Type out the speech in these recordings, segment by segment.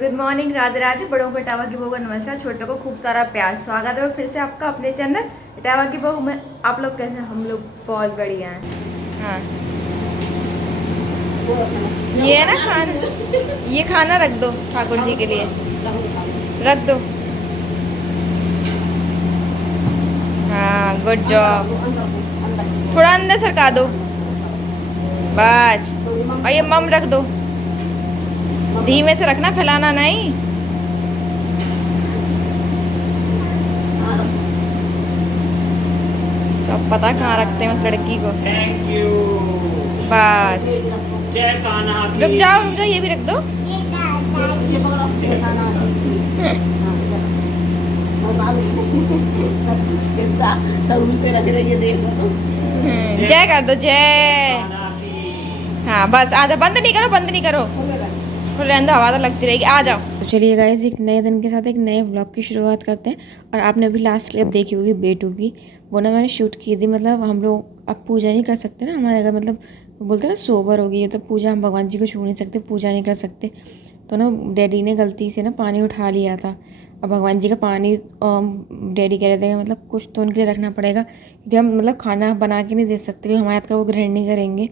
Good morning, Radhe Radhe. बड़ों को इटावा की बहू का नमस्कार, छोटों को खूब सारा प्यार। स्वागत है फिर से आपका अपने चैनल इटावा की बहू में। आप लोग कैसे हैं? हम लोग बहुत बढ़िया हैं। हाँ, ये है ना खाना, ये खाना रख दो ठाकुर जी के लिए, रख दो। हाँ, गुड जॉब। थोड़ा अंदर सरका दो बस। और ये मम रख दो, धीमे से रखना, फैलाना नहीं। सब पता कहाँ रखते हैं उस लड़की को। Thank you. बस जय कान्हा की। रुक जाओ रुक जाओ, ये भी रख दो। जय कर दो, जय। कान्हा की। हाँ बस आ जाओ, बंद नहीं करो, बंद नहीं करो, रहने दो, हवा तो लगती रहेगी। आ जाओ। तो चलिए गाइस, एक नए दिन के साथ एक नए व्लॉग की शुरुआत करते हैं। और आपने अभी लास्ट क्लिप देखी होगी बेटू की, वो ना मैंने शूट की थी। मतलब हम लोग अब पूजा नहीं कर सकते ना, हमारे घर मतलब बोलते हैं ना सोबर हो गई है, तो पूजा हम भगवान जी को छू नहीं सकते, पूजा नहीं कर सकते। तो ना डैडी ने गलती से ना पानी उठा लिया था। अब भगवान जी का पानी डैडी कह रहे थे मतलब कुछ तो उनके लिए रखना पड़ेगा, क्योंकि हम मतलब खाना बना के नहीं दे सकते, क्योंकि हमारे हाथ का वो ग्रहण नहीं करेंगे।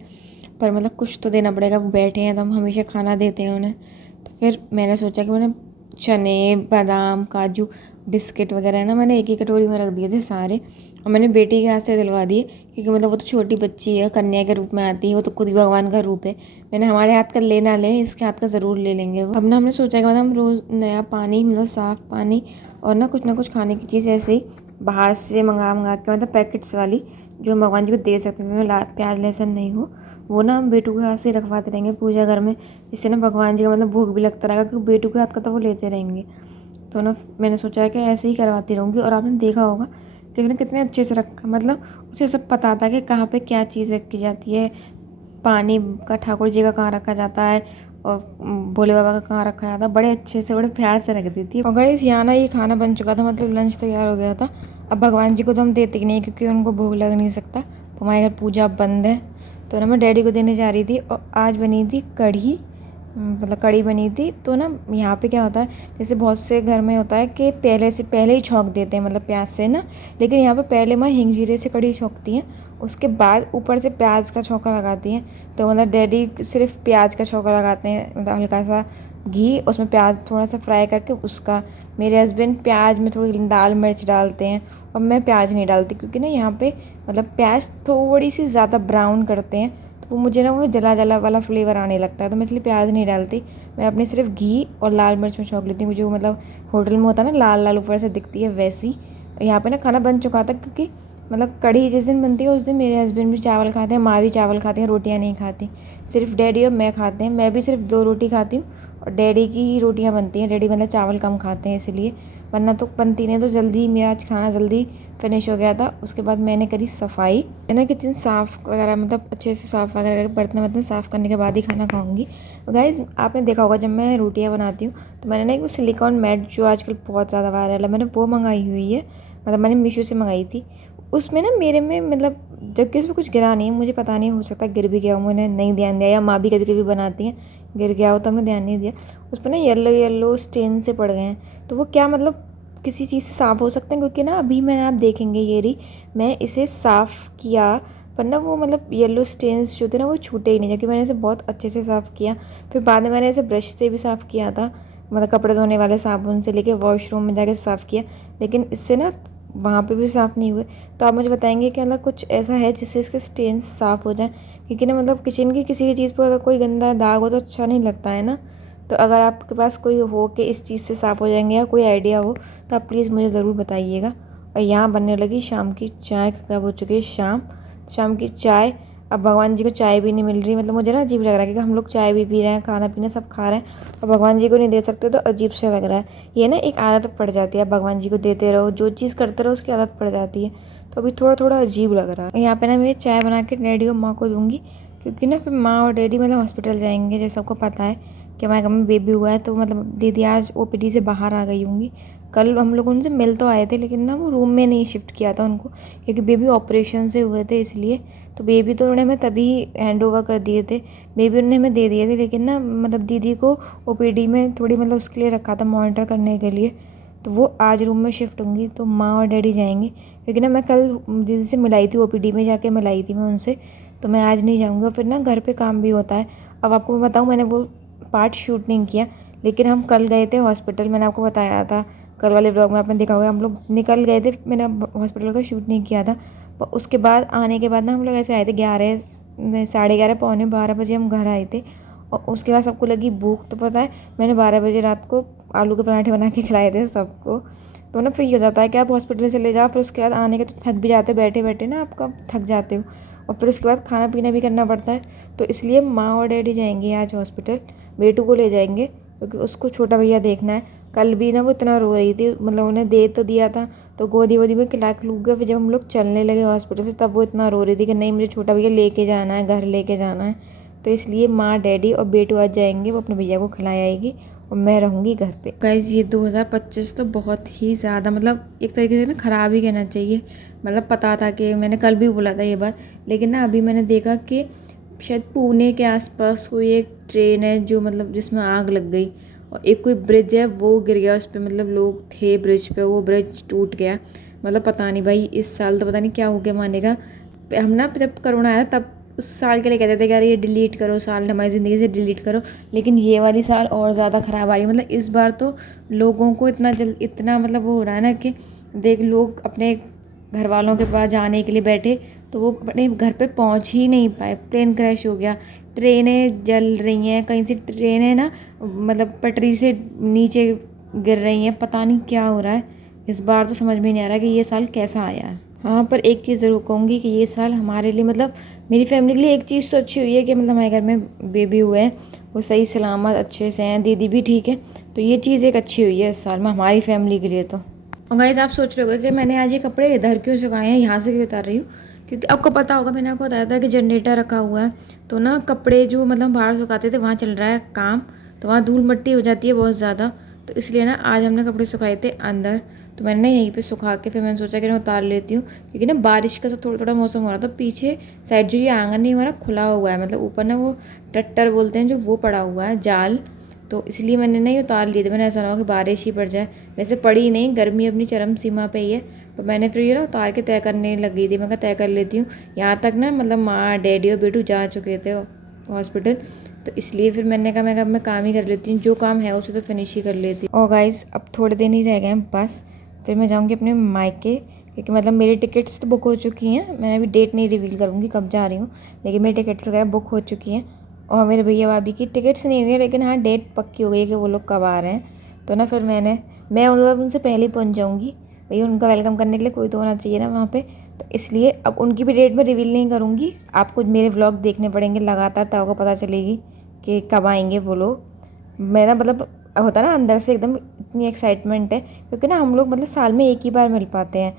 पर मतलब कुछ तो देना पड़ेगा, वो बैठे हैं तो हम हमेशा खाना देते हैं उन्हें। तो फिर मैंने सोचा कि मैंने चने, बादाम, काजू, बिस्किट वगैरह है ना, मैंने एक ही कटोरी में रख दिए थे सारे। और मैंने बेटी के हाथ से दिलवा दिए, क्योंकि मतलब वो तो छोटी बच्ची है, कन्या के रूप में आती है, वो तो खुद ही भगवान का रूप है। मैंने हमारे हाथ का ले ना ले, इसके हाथ का ज़रूर ले लेंगे। अब ना हमने सोचा कि मतलब हम रोज़ नया पानी, मतलब साफ़ पानी और ना कुछ खाने की चीज़ ऐसे ही बाहर से मंगा के, मतलब पैकेट्स वाली, जो हम भगवान जी को दे सकते हैं, जिसमें प्याज लहसुन नहीं हो, वो ना हम बेटू के हाथ से रखवाते रहेंगे पूजा घर में। जिससे ना भगवान जी का मतलब भोग भी लगता रहेगा, क्योंकि बेटू के हाथ का तो वो लेते रहेंगे। तो ना मैंने सोचा है कि ऐसे ही करवाती रहूँगी। और आपने देखा होगा कि कितने अच्छे से रखा, मतलब उसे सब पता था कि कहाँ पे क्या चीज़ रखी जाती है, पानी का ठाकुर जी का कहाँ रखा जाता है, और भोले बाबा का कहाँ रखा जाता है। बड़े अच्छे से, बड़े प्यार से रख दी थी। और गाइस यहाँ ना ये खाना बन चुका था, मतलब लंच तैयार हो गया था। अब भगवान जी को तो हम देते ही नहीं, क्योंकि उनको भोग लग नहीं सकता, तो हमारे घर पूजा बंद है। तो ना मैं डैडी को देने जा रही थी, और आज बनी थी कढ़ी, मतलब कढ़ी बनी थी। तो ना यहाँ पे क्या होता है, जैसे बहुत से घर में होता है कि पहले ही छौंक देते हैं, मतलब प्याज से ना। लेकिन यहाँ पे पहले माँ हिंग जीरे से कढ़ी छौंकती हैं, उसके बाद ऊपर से प्याज का छौंका लगाती हैं। तो मतलब डैडी सिर्फ प्याज का छौंका लगाते हैं, मतलब हल्का सा घी, उसमें प्याज थोड़ा सा फ्राई करके उसका। मेरे हस्बैंड प्याज में थोड़ी लाल मिर्च डालते हैं, और मैं प्याज नहीं डालती, क्योंकि ना यहाँ पे मतलब प्याज थोड़ी सी ज़्यादा ब्राउन करते हैं, तो वो मुझे ना वो जला जला वाला फ्लेवर आने लगता है, तो मैं इसलिए प्याज नहीं डालती। मैं अपने सिर्फ घी और लाल मिर्च में छौंक लेती हूँ, जो मतलब होटल में होता है ना, लाल लाल ऊपर से दिखती है वैसी। यहाँ पे ना खाना बन चुका था, क्योंकि मतलब कढ़ी जिस दिन बनती है उस दिन मेरे हस्बैंड भी चावल खाते हैं, माँ भी चावल खाती हैं, रोटियाँ नहीं खाती। सिर्फ डैडी और मैं खाते हैं, मैं भी सिर्फ 2 रोटी खाती हूँ, और डैडी की ही रोटियाँ बनती हैं। डैडी मतलब चावल कम खाते हैं इसलिए, वरना तो बनती नहीं। तो जल्दी मेरा आज खाना जल्दी फिनिश हो गया था। उसके बाद मैंने करी सफाई, है ना, किचन साफ़ वगैरह, मतलब अच्छे से साफ़ वगैरह, बर्तन वर्तन साफ़ करने के बाद ही खाना खाऊंगी। तो गाइज़ आपने देखा होगा, जब मैं रोटियां बनाती हूँ तो मैंने ना एक वो सिलिकॉन मैट, जो आजकल बहुत ज़्यादा वायरल है, मैंने वो मंगाई हुई है। मतलब मैंने मीशो से मंगाई थी। उसमें ना मेरे में मतलब जबकि उसमें कुछ गिरा नहीं है, मुझे पता नहीं, हो सकता गिर भी गया हो, मैंने नहीं ध्यान दिया, या माँ भी कभी कभी बनाती हैं, गिर गया हो तो हमने ध्यान नहीं दिया। उस पर ना येलो येलो स्टेन से पड़ गए हैं। तो वो क्या मतलब किसी चीज़ से साफ़ हो सकते हैं? क्योंकि ना अभी मैंने, आप देखेंगे ये रही, मैं इसे साफ़ किया, पर ना वो मतलब येलो स्टेन्स जो थे ना वो छूटे ही नहीं, जबकि मैंने इसे बहुत अच्छे से साफ़ किया। फिर बाद में मैंने इसे ब्रश से भी साफ़ किया था, मतलब कपड़े धोने वाले साबुन से लेके वॉशरूम में जाके साफ़ किया, लेकिन इससे ना वहाँ पे भी साफ़ नहीं हुए। तो आप मुझे बताएंगे कि मतलब कुछ ऐसा है जिससे इसके स्टेन्स साफ़ हो जाएँ? क्योंकि ना मतलब किचन की किसी भी चीज़ पर अगर कोई गंदा दाग हो तो अच्छा नहीं लगता है ना। तो अगर आपके पास कोई हो कि इस चीज़ से साफ़ हो जाएंगे, या कोई आइडिया हो, तो आप प्लीज़ मुझे ज़रूर बताइएगा। और यहाँ बनने लगी शाम की चाय, कब हो चुकी है शाम की चाय। अब भगवान जी को चाय भी नहीं मिल रही, मतलब मुझे ना अजीब लग रहा है कि हम लोग चाय भी पी रहे हैं, खाना पीना सब खा रहे हैं, और भगवान जी को नहीं दे सकते, तो अजीब सा लग रहा है। ये ना एक आदत पड़ जाती है, भगवान जी को देते रहो, जो चीज़ करते रहो उसकी आदत पड़ जाती है। तो अभी थोड़ा थोड़ा अजीब लग रहा है। यहाँ पे ना मैं चाय बना के डैडी और माँ को दूँगी, क्योंकि ना फिर माँ और डैडी मतलब हॉस्पिटल जाएंगे, जैसे सबको पता है कि हमारे घर में बेबी हुआ है। तो मतलब दीदी आज ओपीडी से बाहर आ गई होंगी, कल हम लोग उनसे मिल तो आए थे, लेकिन ना वो रूम में नहीं शिफ्ट किया था उनको, क्योंकि बेबी ऑपरेशन से हुए थे इसलिए। तो बेबी तो उन्होंने हमें तभी हैंड ओवर कर दिए थे, बेबी उन्होंने हमें दे दिए थे, लेकिन ना मतलब दीदी को ओपीडी में थोड़ी मतलब उसके लिए रखा था मॉनिटर करने के लिए। तो वो आज रूम में शिफ्ट होंगी, तो माँ और डैडी जाएंगे, क्योंकि ना मैं कल दीदी से मिलाई थी, ओपीडी में जाके मिलाई थी मैं उनसे। तो मैं आज नहीं जाऊँगी, और फिर ना घर पे काम भी होता है। अब आपको मैं बताऊँ, मैंने वो पार्ट शूट नहीं किया, लेकिन हम कल गए थे हॉस्पिटल, मैंने आपको बताया था कल वाले ब्लॉग में, आपने देखा होगा। हम लोग निकल गए थे, मैंने हॉस्पिटल का शूट नहीं किया था। पर उसके बाद आने के बाद ना हम लोग ऐसे आए थे 11 11:30 पौने 12 बजे हम घर आए थे। और उसके बाद सबको लगी भूख, तो पता है मैंने 12 बजे रात को आलू के पराठे बना के खिलाए थे सबको। तो ना फिर हो जाता है कि आप हॉस्पिटल से ले जाओ, फिर उसके बाद आने के तो थक भी जाते हो, बैठे बैठे ना आप कब थक जाते हो, और फिर उसके बाद खाना पीना भी करना पड़ता है। तो इसलिए माँ और डैडी जाएंगे आज हॉस्पिटल, बेटू को ले जाएंगे, क्योंकि उसको छोटा भैया देखना है। कल भी ना वो इतना रो रही थी, मतलब उन्हें दे तो दिया था, तो गोदी वोदी में खिला खिलू गया। फिर जब हम लोग चलने लगे हॉस्पिटल से, तब वो इतना रो रही थी कि नहीं मुझे छोटा भैया लेके जाना है, घर लेके जाना है। तो इसलिए माँ डैडी और बेटू आज जाएंगे, वो अपने भैया को खिला आएगी और मैं रहूँगी घर पे। गाइस ये 2025 तो बहुत ही ज़्यादा मतलब एक तरीके से ना ख़राब ही कहना चाहिए। मतलब पता था कि मैंने कल भी बोला था ये बात, लेकिन ना अभी मैंने देखा कि शायद पुणे के आसपास कोई एक ट्रेन है जो मतलब जिसमें आग लग गई, और एक कोई ब्रिज है वो गिर गया, उस पर मतलब लोग थे ब्रिज पे, वो ब्रिज टूट गया। मतलब पता नहीं भाई, इस साल तो पता नहीं क्या हो गया माने का। हम ना जब कोरोना आया तब उस साल के लिए कहते थे कि यार ये डिलीट करो, साल हमारी ज़िंदगी से डिलीट करो, लेकिन ये वाली साल और ज़्यादा ख़राब आ रही है। मतलब इस बार तो लोगों को इतना मतलब वो हो रहा है ना कि देख, लोग अपने घर वालों के पास जाने के लिए बैठे तो वो अपने घर पे पहुंच ही नहीं पाए, प्लेन क्रैश हो गया, ट्रेनें जल रही हैं, कहीं से ट्रेनें ना मतलब पटरी से नीचे गिर रही हैं, पता नहीं क्या हो रहा है। इस बार तो समझ में नहीं आ रहा कि ये साल कैसा आया है। हाँ, पर एक चीज़ ज़रूर कहूँगी कि ये साल हमारे लिए मतलब मेरी फैमिली के लिए एक चीज़ तो अच्छी हुई है कि मतलब हमारे घर में बेबी हुए हैं, वो सही सलामत अच्छे से हैं, दीदी भी ठीक है। तो ये चीज़ एक अच्छी हुई है इस साल में हमारी फैमिली के लिए। तो और गाइस आप सोच रहे होगे कि मैंने आज ये कपड़े इधर क्यों सुखाए हैं, यहाँ से क्यों उतार रही हूँ, क्योंकि आपको पता होगा मैंने आपको बताया था कि जनरेटर रखा हुआ है, तो ना कपड़े जो मतलब बाहर सुखाते थे वहाँ चल रहा है काम, तो वहाँ धूल मिट्टी हो जाती है बहुत ज़्यादा। तो इसलिए ना आज हमने कपड़े सुखाए थे अंदर, तो मैंने ना यहीं पे सुखा के फिर मैंने सोचा कि मैं उतार लेती हूँ, क्योंकि ना बारिश का थोड़ा थोड़ा मौसम हो रहा था। तो पीछे साइड जो ये आंगन नहीं हमारा खुला हुआ है, मतलब ऊपर ना वो टट्टर बोलते हैं जो, वो पड़ा हुआ है जाल, तो इसलिए मैंने नहीं उतार लिए थे। मैंने ऐसा ना हो कि बारिश ही पड़ जाए, वैसे पड़ी नहीं, गर्मी अपनी चरम सीमा पे ही है, पर मैंने फिर ये ना उतार के तय करने लगी थी, मैं कहा तय कर लेती हूँ। यहाँ तक ना मतलब माँ डैडी और बेटू जा चुके थे हॉस्पिटल, तो इसलिए फिर मैंने कहा मैं काम ही कर लेती हूँ, जो काम है उसे तो फिनिश ही कर लेती हूँ। और गाइस अब थोड़े दिन ही रह गए हैं बस, फिर मैं जाऊँगी अपने मायके, क्योंकि मतलब मेरी टिकट्स तो बुक हो चुकी हैं। मैंने अभी डेट नहीं रिवील करूँगी कब जा रही हूँ, लेकिन मेरी टिकट्स वगैरह बुक हो चुकी हैं। और मेरे भैया भाभी की टिकट्स नहीं हुई है, लेकिन हाँ डेट पक्की हो गई है कि वो लोग कब आ रहे हैं। तो ना फिर मैं मतलब उनसे पहले ही पहुँच जाऊँगी, भैया उनका वेलकम करने के लिए कोई तो होना चाहिए ना वहाँ पे। तो इसलिए अब उनकी भी डेट मैं रिवील नहीं करूँगी, आपको मेरे व्लॉग देखने पड़ेंगे लगातार, तब आपको पता चलेगी कि कब आएंगे वो लोग। मेरा मतलब होता ना अंदर से एकदम इतनी एक्साइटमेंट है, क्योंकि ना हम लोग मतलब साल में एक ही बार मिल पाते हैं।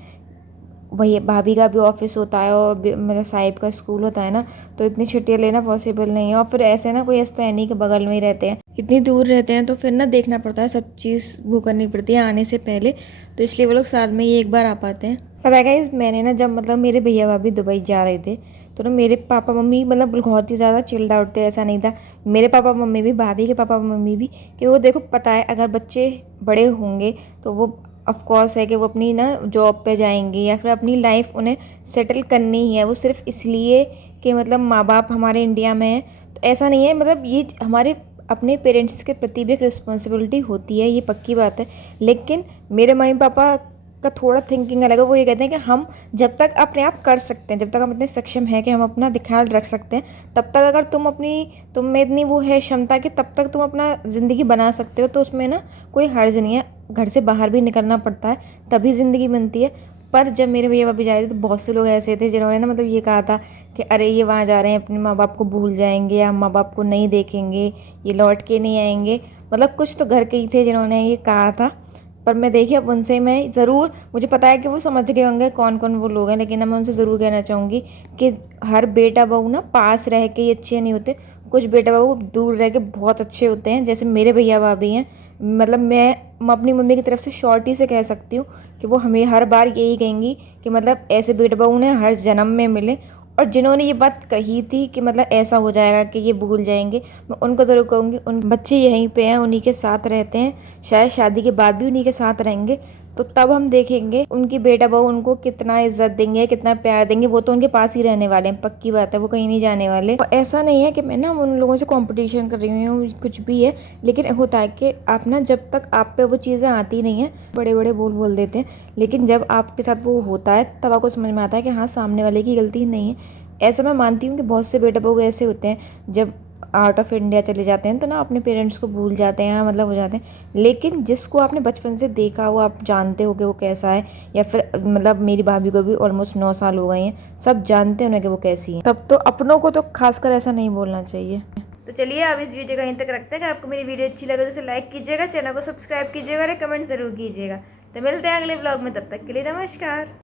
भैया भाभी का भी ऑफिस होता है और मेरे साहिब का स्कूल होता है ना, तो इतनी छुट्टियाँ लेना पॉसिबल नहीं है। और फिर ऐसे ना कोई ऐसा है नहीं कि बगल में ही रहते हैं, इतनी दूर रहते हैं, तो फिर ना देखना पड़ता है, सब चीज़ वो करनी पड़ती है आने से पहले। तो इसलिए वो लोग साल में ही एक बार आ पाते हैं। पता है गाइस, मैंने ना जब मतलब मेरे भैया भाभी दुबई जा रहे थे, तो ना मेरे पापा मम्मी मतलब बहुत ही ज़्यादा चिल्ड आउट थे। ऐसा नहीं था, मेरे पापा मम्मी भी, भाभी के पापा मम्मी भी, कि वो देखो पता है अगर बच्चे बड़े होंगे तो वो ऑफ कोर्स है कि वो अपनी ना जॉब पे जाएंगे या फिर अपनी लाइफ उन्हें सेटल करनी ही है, वो सिर्फ इसलिए कि मतलब माँ बाप हमारे इंडिया में हैं। तो ऐसा नहीं है, मतलब ये हमारे अपने पेरेंट्स के प्रति भी एक रिस्पॉन्सिबिलिटी होती है, ये पक्की बात है। लेकिन मेरे मम्मी पापा का थोड़ा थिंकिंग अलग है, वो ये कहते हैं कि हम जब तक अपने आप कर सकते हैं, जब तक हम इतने सक्षम हैं कि हम अपना ख्याल रख सकते हैं, तब तक अगर तुम में इतनी वो है क्षमता कि तब तक तुम अपना ज़िंदगी बना सकते हो, तो उसमें ना कोई हर्ज नहीं है। घर से बाहर भी निकलना पड़ता है तभी ज़िंदगी बनती है। पर जब मेरे भैया भाभी जा रहे थे तो बहुत से लोग ऐसे थे जिन्होंने ना मतलब ये कहा था कि अरे ये वहाँ जा रहे हैं अपने माँ बाप को भूल जाएंगे या माँ बाप को नहीं देखेंगे, ये लौट के नहीं आएंगे। मतलब कुछ तो घर के ही थे जिन्होंने ये कहा था। पर मैं देखिए अब उनसे मैं ज़रूर, मुझे पता है कि वो समझ गए होंगे कौन कौन वो लोग हैं, लेकिन मैं उनसे ज़रूर कहना चाहूँगी कि हर बेटा बहू ना पास रह के ही अच्छे नहीं होते, कुछ बेटा बहू दूर रह के बहुत अच्छे होते हैं। जैसे मेरे भैया भाभी हैं, मतलब मैं अपनी मम्मी की तरफ से शॉर्टी से कह सकती हूँ कि वो हमें हर बार यही कहेंगी कि मतलब ऐसे बेटा बहू उन्हें हर जन्म में मिले। और जिन्होंने ये बात कही थी कि मतलब ऐसा हो जाएगा कि ये भूल जाएंगे, मैं उनको ज़रूर कहूँगी उन बच्चे यहीं पे हैं, उन्हीं के साथ रहते हैं, शायद शादी के बाद भी उन्हीं के साथ रहेंगे। तो तब हम देखेंगे उनकी बेटा बहू उनको कितना इज्जत देंगे, कितना प्यार देंगे। वो तो उनके पास ही रहने वाले हैं, पक्की बात है, वो कहीं नहीं जाने वाले। और ऐसा नहीं है कि मैं ना उन लोगों से कंपटीशन कर रही हूँ, कुछ भी है। लेकिन होता है कि आप ना जब तक आप पे वो चीज़ें आती नहीं हैं, बड़े बड़े बोल देते हैं, लेकिन जब आपके साथ वो होता है तब आपको समझ में आता है कि हाँ, सामने वाले की गलती नहीं है। ऐसा मैं मानती हूँ कि बहुत से बेटा बहू ऐसे होते हैं, जब आउट ऑफ इंडिया चले जाते हैं तो ना अपने पेरेंट्स को भूल जाते हैं, मतलब हो जाते हैं। लेकिन जिसको आपने बचपन से देखा हो, आप जानते हो कि वो कैसा है, या फिर मतलब मेरी भाभी को भी ऑलमोस्ट 9 साल हो गए हैं, सब जानते हैं उन्हें कि वो कैसी है। तब तो अपनों को तो खासकर ऐसा नहीं बोलना चाहिए। तो चलिए अब इस वीडियो को यहीं तक रखते हैं। अगर आपको मेरी वीडियो अच्छी लगे तो इसे लाइक कीजिएगा, चैनल को सब्सक्राइब कीजिएगा और कमेंट जरूर कीजिएगा। तो मिलते हैं अगले ब्लॉग में, तब तक के लिए नमस्कार।